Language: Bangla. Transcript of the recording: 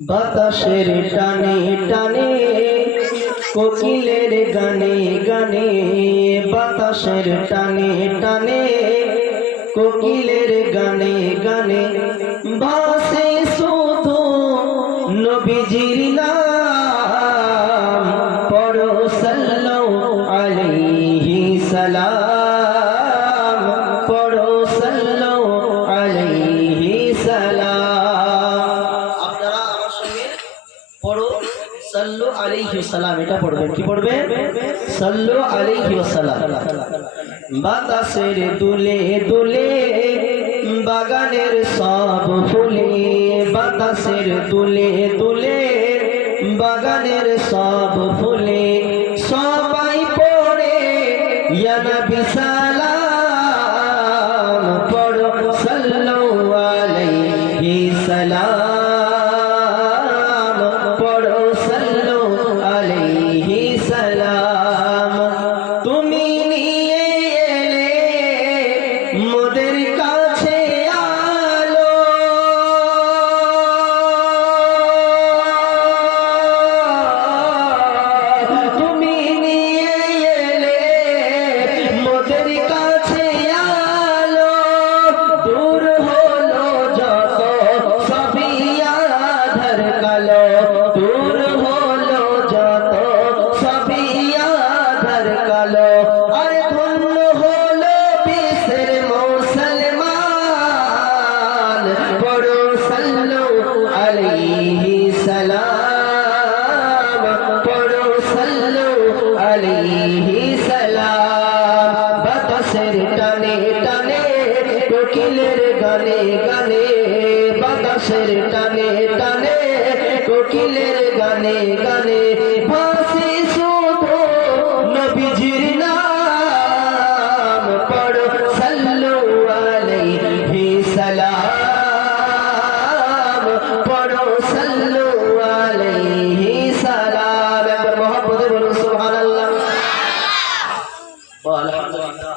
বাতাসের টানে টানে কোকিলের গানে গানে, বাতাসের টানে টানে কোকিলের গানে গানে, ভাসে শুধু নবীজির নাম, পড়ো সাল্লাল্লাহু আলাইহি সালাম, পড়ো সাল্লাল্লাহু আলাইহি সালাম। আপনারা আমার সঙ্গে পড়ো সাল্লু আলাইহি সালাম, এটা পড়বেন। কি পড়বেন? সাল্লু আলাইহি সালাম। বাতাসের দুলে দুলে বাগানের সব ফুলে, বাতাসের দুলে দুলে বাগানের সব ফুলে, সবাই পড়ে ইয়া নবী সালাম, পড়ো সাল্লাল্লাহু আলাইহি সালাম, পড়ো সাল্লাল্লাহু আলাইহি সালাম। তুমি নিয়ে এলে মোদের কাছে আলো, তুমি নিয়ে এলে মোদের কাছে আলো, দূর হলো যত সবই আঁধার কালো, দূর হলো যত সবই আঁধার কালো, আর ধন্য হলো বিশ্বের মুসলমান, পড়ো সাল্লাল্লাহু আলাইহি সালাম, পড়ো সাল্লাল্লাহু আলাইহি সালাম। বাতাসের টানে টানে কোকিলের গানে গানে, বাতাসের টানে টানে কোকিলের গানে গানে,